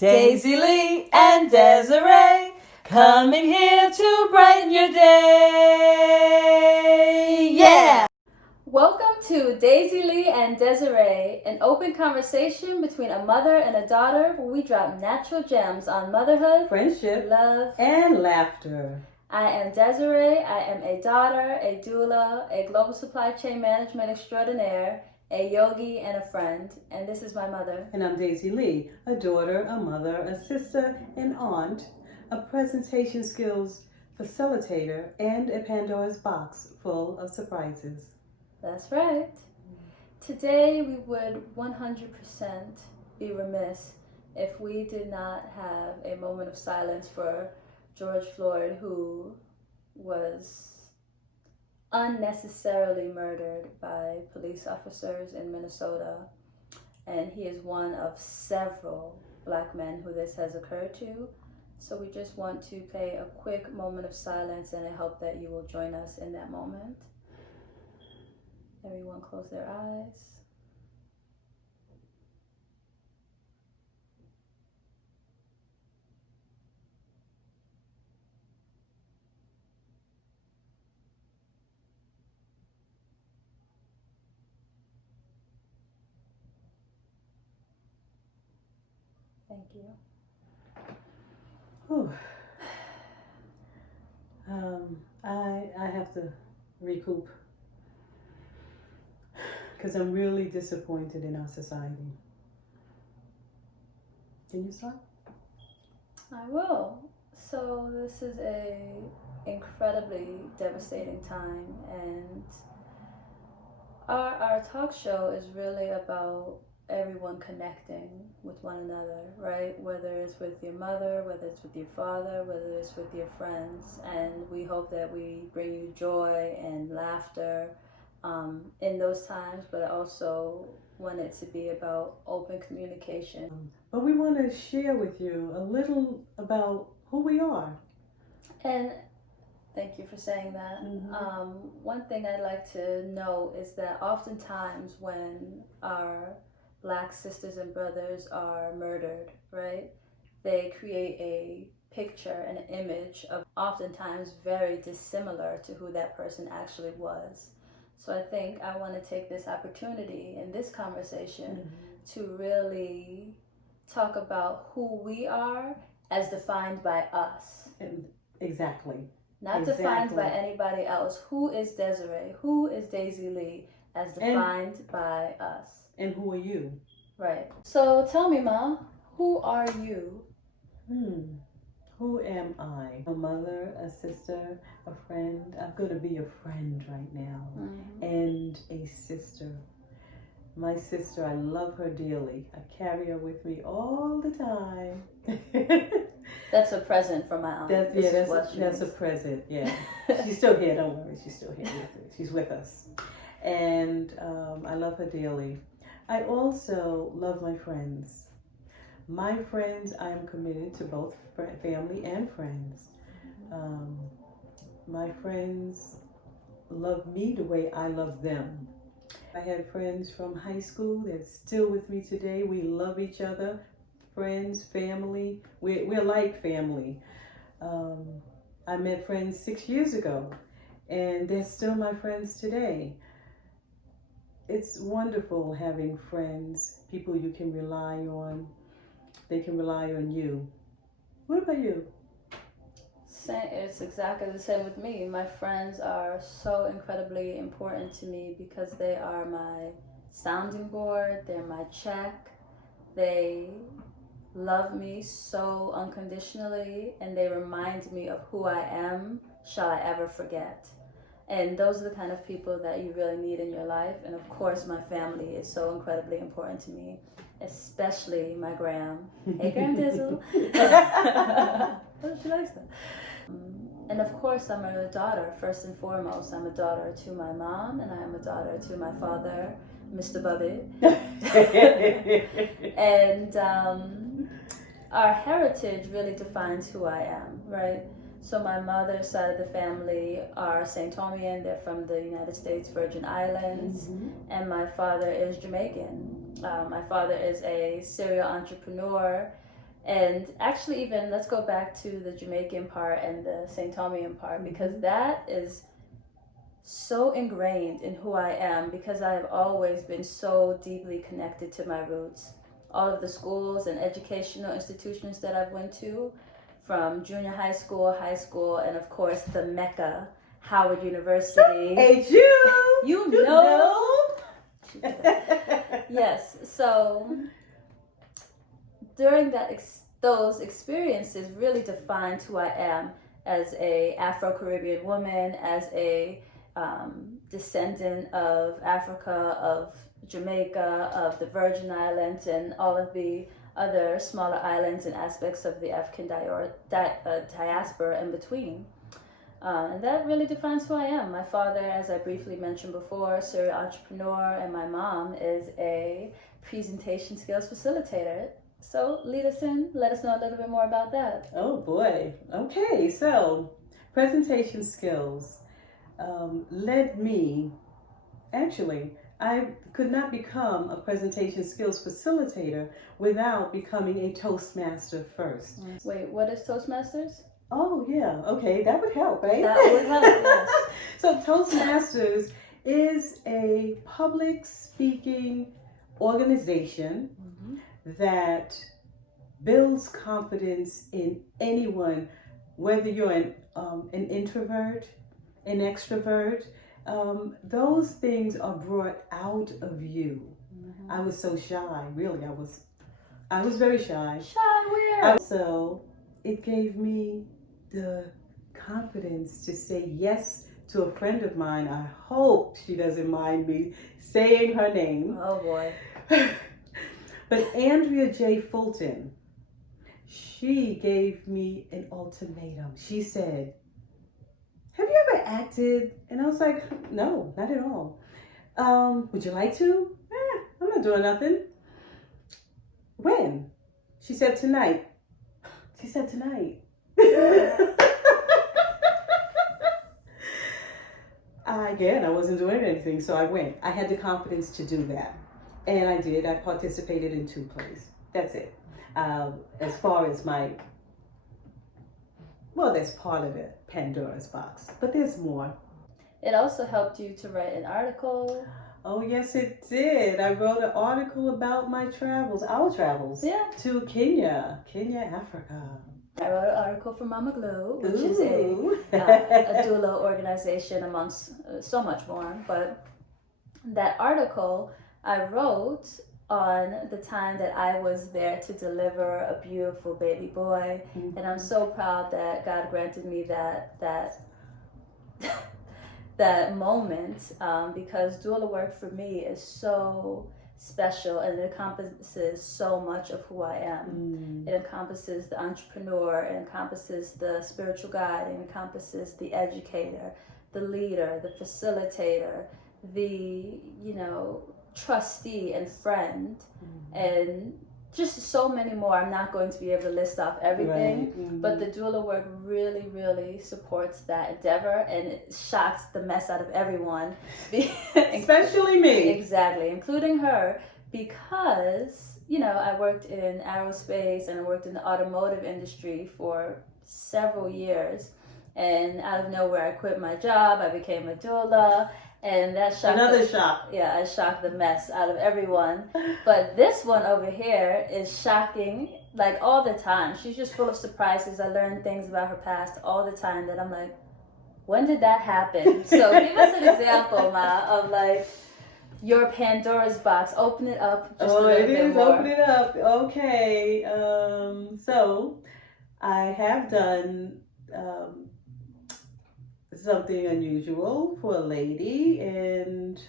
Daisy Lee and Désirée, coming here to brighten your day. Yeah! Welcome to Daisy Lee and Désirée, an open conversation between a mother and a daughter where we drop natural gems on motherhood, Friendship, love, and laughter. I am Désirée. I am a daughter, a doula, a global supply chain management extraordinaire, a yogi, and a friend. And this is my mother. And I'm Daisy Lee, a daughter, a mother, a sister, an aunt, a presentation skills facilitator, and a Pandora's box full of surprises. That's right. Today we would 100% be remiss if we did not have a moment of silence for George Floyd, who was unnecessarily murdered by police officers in Minnesota. And he is one of several Black men who this has occurred to. So we just want to pay a quick moment of silence, and I hope that you will join us in that moment. Everyone close their eyes. Thank you. Whew. I have to recoup because I'm really disappointed in our society. Can you start? I will. So this is a incredibly devastating time, and our talk show is really about everyone connecting with one another, right? Whether it's with your mother, whether it's with your father, whether it's with your friends. And we hope that we bring you joy and laughter in those times, but I also want it to be about open communication. But we want to share with you a little about who we are. And thank you for saying that. Mm-hmm. One thing I'd like to know is that oftentimes when our Black sisters and brothers are murdered, right, they create a picture, an image of oftentimes very dissimilar to who that person actually was. So I think I want to take this opportunity in this conversation to really talk about who we are as defined by us. Exactly. Not defined by anybody else. Who is Désirée? Who is Daisy Lee as defined by us? And who are you? Right. So tell me, Ma, who are you? Who am I? A mother, a sister, a friend. I'm going to be a friend right now. And a sister. My sister, I love her dearly. I carry her with me all the time. That's a present from my aunt. That's a present, yeah. She's still here, don't worry. She's still here with her. She's with us. And I love her dearly. I also love my friends. My friends, I am committed to both family and friends. My friends love me the way I love them. I had friends from high school that's still with me today. We love each other. Friends, family. We're like family. I met friends 6 years ago, and they're still my friends today. It's wonderful having friends, people you can rely on. They can rely on you. What about you? It's exactly the same with me. My friends are so incredibly important to me because they are my sounding board, they're my check. They love me so unconditionally, and they remind me of who I am, shall I ever forget. And those are the kind of people that you really need in your life. And of course, my family is so incredibly important to me, especially my Gram. Hey, Gram Dizzle. Oh, she likes that. And of course, I'm a daughter, first and foremost. I'm a daughter to my mom, and I am a daughter to my father, Mr. Bubby. And our heritage really defines who I am, right? So my mother's side of the family are St. Thomian. They're from the United States Virgin Islands. And my father is Jamaican. My father is a serial entrepreneur And actually, even let's go back to the Jamaican part and the St. Thomian part, because that is so ingrained in who I am, because I have always been so deeply connected to my roots. All of the schools and educational institutions that I've went to, from junior high school, and of course the Mecca, Howard University. Hey, you know. Yes, so during those experiences really defined who I am as a Afro-Caribbean woman, as a descendant of Africa, of Jamaica, of the Virgin Islands, and all of the other smaller islands and aspects of the African diaspora in between. And that really defines who I am. My father, as I briefly mentioned before, serial entrepreneur, and my mom is a presentation skills facilitator. So lead us in, let us know a little bit more about that. Oh boy. Okay, so presentation skills led me, actually, I could not become a presentation skills facilitator without becoming a Toastmaster first. Wait, what is Toastmasters? Oh yeah, okay, that would help, right? That would help, yes. So Toastmasters is a public speaking organization that builds confidence in anyone, whether you're an introvert, an extrovert. Those things are brought out of you. I was so shy, really. I was very shy. Shy where? So it gave me the confidence to say yes to a friend of mine. I hope she doesn't mind me saying her name. Oh boy. But Andrea J. Fulton, she gave me an ultimatum. She said, "Have you ever acted?" And I was like, "No, not at all." "Would you like to?" "I'm not doing nothing." "When?" She said, "Tonight." She said, "Tonight." Again, I wasn't doing anything, so I went. I had the confidence to do that. And I did. I participated in 2 plays. That's it. As far as that's part of it, Pandora's box. But there's more. It also helped you to write an article. Oh, yes, it did. I wrote an article about my travels, our travels, to Kenya, Africa. I wrote an article for Mama Glow, which is Ooh. a doula organization amongst so much more. But that article I wrote on the time that I was there to deliver a beautiful baby boy. And I'm so proud that God granted me that moment, because doula work for me is so special, and it encompasses so much of who I am. It encompasses the entrepreneur, it encompasses the spiritual guide, it encompasses the educator, the leader, the facilitator, the trustee and friend, and just so many more. I'm not going to be able to list off everything, but the doula work really, really supports that endeavor, and it shocks the mess out of everyone. Especially me. Exactly, including her, because, I worked in aerospace and I worked in the automotive industry for several years, and out of nowhere I quit my job, I became a doula. And that shocked I shocked the mess out of everyone. But this one over here is shocking, like all the time. She's just full of surprises. I learn things about her past all the time that I'm like, when did that happen? So give us an example, Ma, of like your Pandora's box. Open it up just a little bit more. Open it up. Okay. So I have done something unusual for a lady, and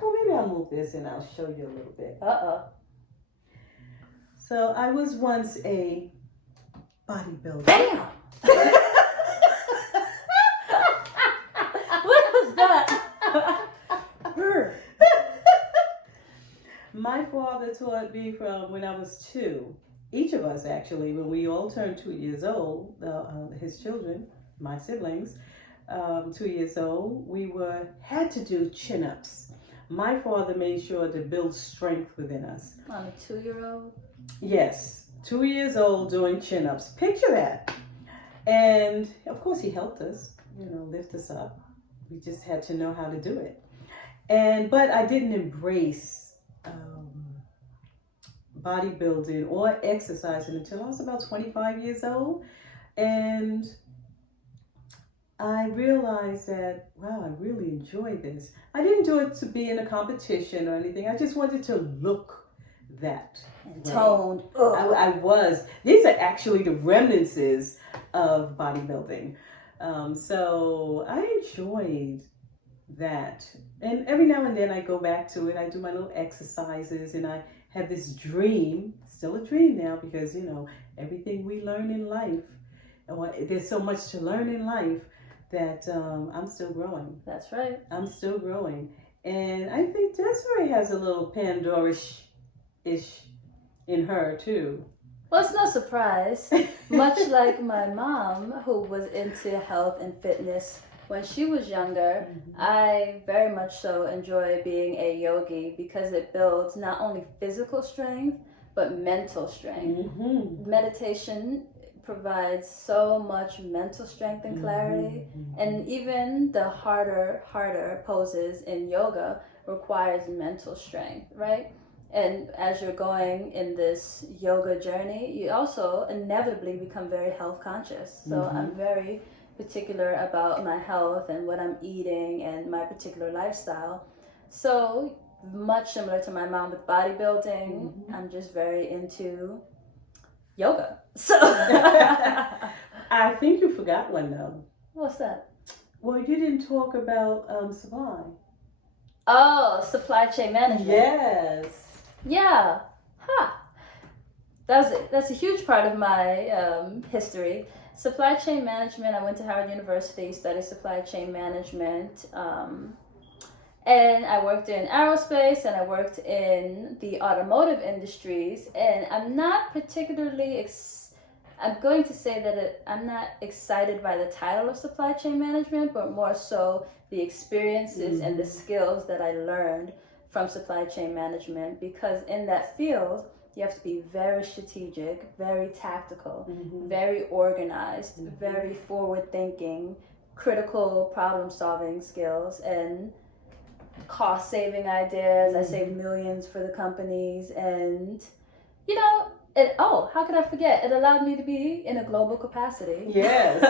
maybe I'll move this and I'll show you a little bit. So I was once a bodybuilder. Bam! What was that? My father taught me from when I was 2. Each of us, actually, when we all turned 2 years old, his children, my siblings, 2 years old, we had to do chin-ups. My father made sure to build strength within us. On a 2-year-old? Yes, 2 years old doing chin-ups. Picture that. And of course he helped us, lift us up. We just had to know how to do it. But I didn't embrace bodybuilding or exercising until I was about 25 years old. And I realized that, wow, I really enjoy this. I didn't do it to be in a competition or anything. I just wanted to look that toned. I was. These are actually the remnants of bodybuilding. So I enjoyed that. And every now and then I go back to it. I do my little exercises and I have this dream, still a dream now because, everything we learn in life, there's so much to learn in life that I'm still growing. That's right. I'm still growing. And I think Desiree has a little Pandora-ish in her too. Well, it's no surprise. Much like my mom, who was into health and fitness when she was younger, I very much so enjoy being a yogi because it builds not only physical strength, but mental strength. Meditation provides so much mental strength and clarity. And even the harder poses in yoga requires mental strength, right? And as you're going in this yoga journey, you also inevitably become very health conscious. So I'm very particular about my health and what I'm eating and my particular lifestyle. So much similar to my mom with bodybuilding, I'm just very into yoga. So I think you forgot one though. What's that? Well, you didn't talk about supply. Oh, supply chain management. Yes. Yeah. That's a huge part of my history. Supply chain management. I went to Howard University, studied supply chain management, and I worked in aerospace and I worked in the automotive industries. And I'm not particularly I'm going to say that I'm not excited by the title of supply chain management, but more so the experiences and the skills that I learned from supply chain management, because in that field, you have to be very strategic, very tactical, very organized, very forward thinking, critical problem solving skills, and cost saving ideas. I saved millions for the companies, and how could I forget? It allowed me to be in a global capacity. Yes.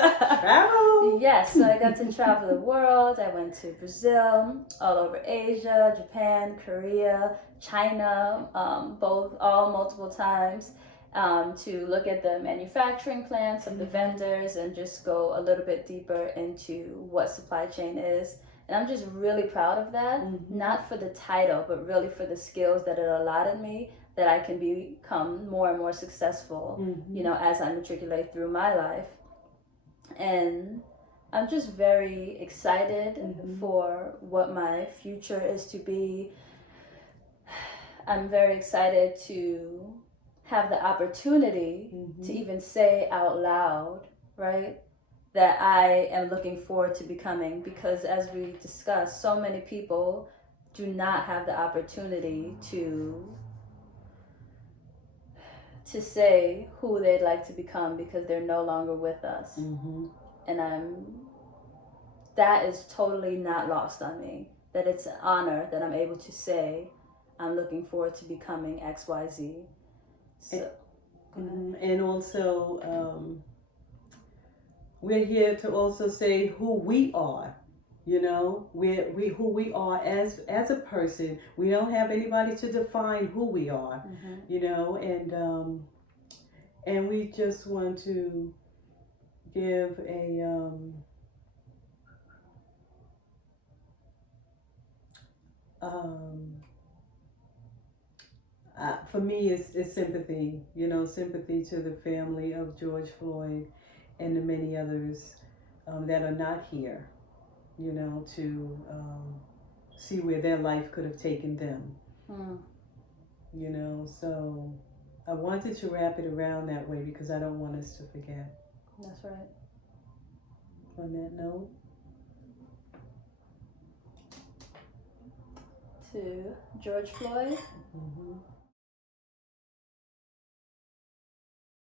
Travel. Yes, so I got to travel the world. I went to Brazil, all over Asia, Japan, Korea, China, all multiple times, to look at the manufacturing plants of the vendors and just go a little bit deeper into what supply chain is. And I'm just really proud of that, not for the title, but really for the skills that it allotted me, that I can become more and more successful, as I matriculate through my life. And I'm just very excited for what my future is to be. I'm very excited to have the opportunity to even say out loud, right, that I am looking forward to becoming, because as we discussed, so many people do not have the opportunity to say who they'd like to become because they're no longer with us. And that is totally not lost on me, that it's an honor that I'm able to say I'm looking forward to becoming XYZ. So, and also we're here to also say who we are. Who we are as a person. We don't have anybody to define who we are. And we just want to give for me it's sympathy, sympathy to the family of George Floyd and the many others that are not here, to see where their life could have taken them. So I wanted to wrap it around that way because I don't want us to forget. That's right. On that note, to George Floyd,